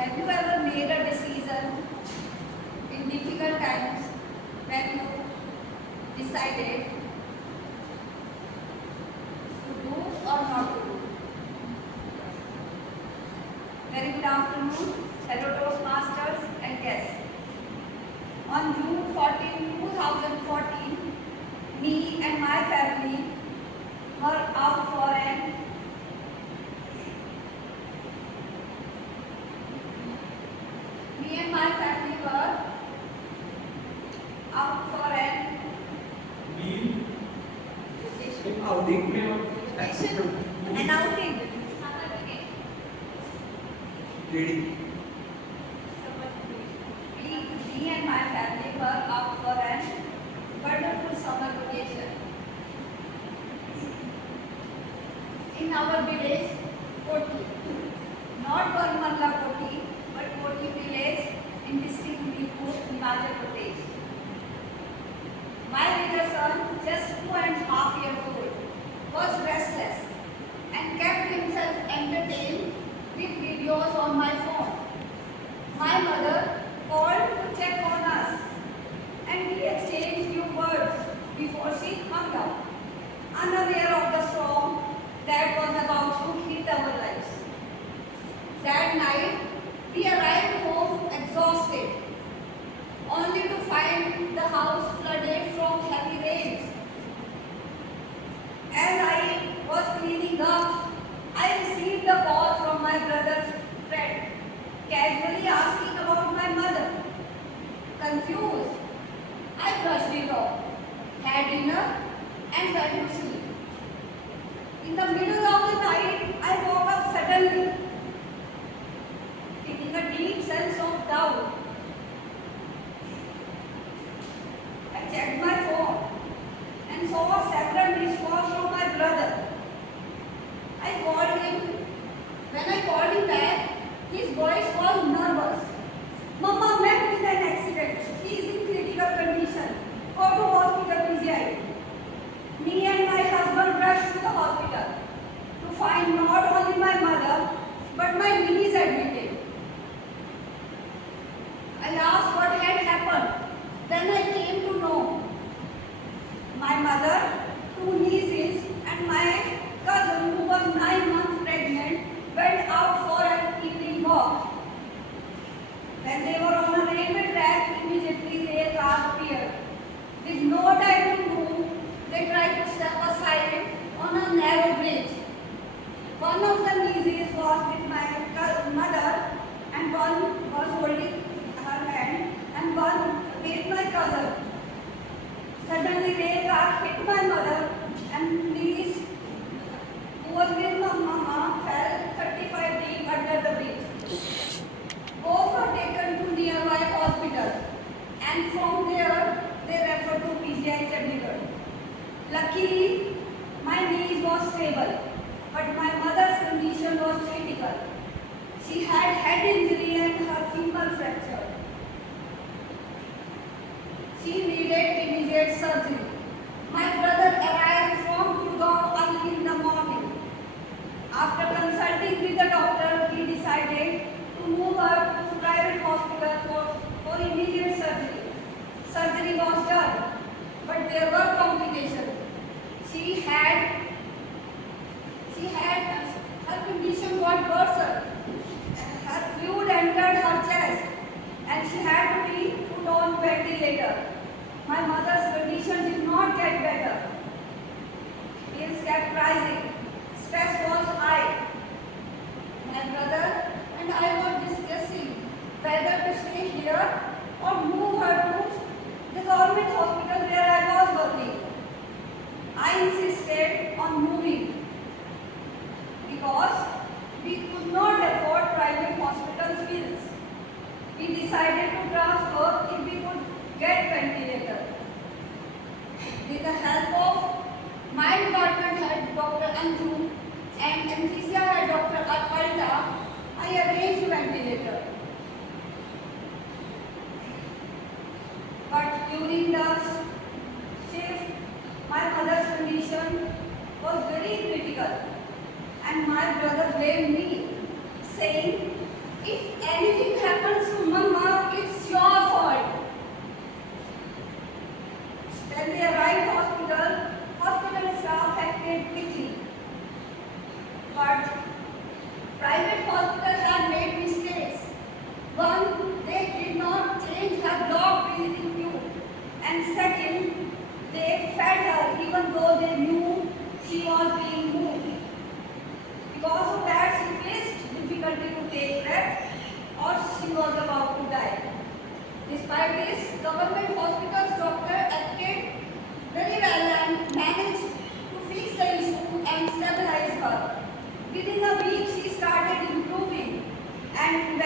Have you ever made a decision in difficult times when you decided to do or not to do? Very good afternoon, fellow Toastmasters and guests. On June 14, 2014, me and my family were out for an Me and my family were out for an outing. vacation. An outing. Reading. Me and my family were out for an wonderful summer vacation. In our village, Koti. Not Varmala Koti, but Koti village in district Mirpur, Himachal Pradesh. My little son, just 2.5 years old, was restless and kept himself entertained with videos on my phone. My mother called to check on us and we exchanged few words before she hung up, unaware of the storm that was about to hit our lives. That night, we arrived home exhausted, only to find the house flooded from heavy rains. As I was cleaning up, I received a call from my brother's friend, casually asking about my mother. Confused, I brushed it off, had dinner, and fell to sleep. In the middle of the night, I woke up suddenly, feeling a deep sense of doubt. I checked my phone and saw several missed calls from my brother. I called him. When I called him back, his voice was nervous. Mama met with an accident. He is in critical condition. Go to hospital PGI. Me and my husband rushed to the hospital to find not only my mother but my niece admitted. I asked what had happened. Then I came to know my mother, two nieces, and my cousin, who was 9 months pregnant, went out for an evening walk. When they were on a railway track, immediately their car appeared. With no time to move, they tried to step aside on a narrow bridge. One of the nieces was with my mother, and one was holding her hand, and one with my cousin. Suddenly, rail car hit my mother, and niece, who was with my mama, fell 35 feet under the bridge. Both were taken to nearby hospital, and from there they referred to PGI Chandigarh. Luckily, my niece was stable, but my mother's condition was critical. She had head injury and her femur fractured. She needed immediate surgery. My brother arrived from Gurgaon early in the morning. After consulting with the doctor, he decided to move her to private hospital for immediate surgery. Surgery was done, but there were complications. She had her condition got worse. Her fluid entered her chest and she had to be put on ventilator. My mother's condition did not get better. Bills kept rising. Stress was high. My brother and I were discussing whether to stay here or move her to the government hospital where I was working. I insisted on moving because we could not afford private hospital bills. We decided to transfer if we could get ventilator. With the help of my department head, Dr. Anju, and anesthesia head, Dr. Alvalda, I arranged ventilator. But during the shift, my mother's condition was very critical and my brother blamed me, saying, if anything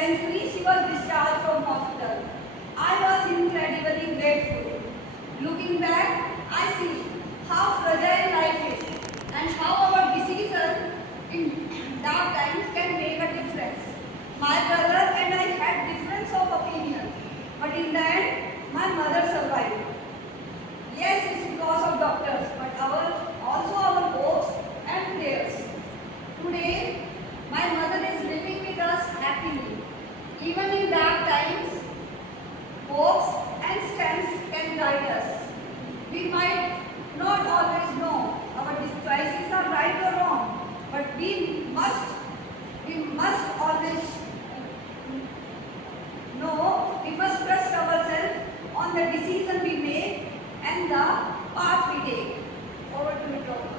eventually she was discharged from hospital. I was incredibly grateful. Looking back, I see how fragile life is and how our decisions in dark times can make a difference. My brother and I had difference of opinion, but in the end, my mother survived. Yes, it's because of doctors, but also our hopes and prayers. Today, my mother is living with us happily. Even in dark times, hopes and strengths can guide us. We might not always know our choices are right or wrong, but we must always know, we must trust ourselves on the decision we make and the path we take. Over to you, Dr.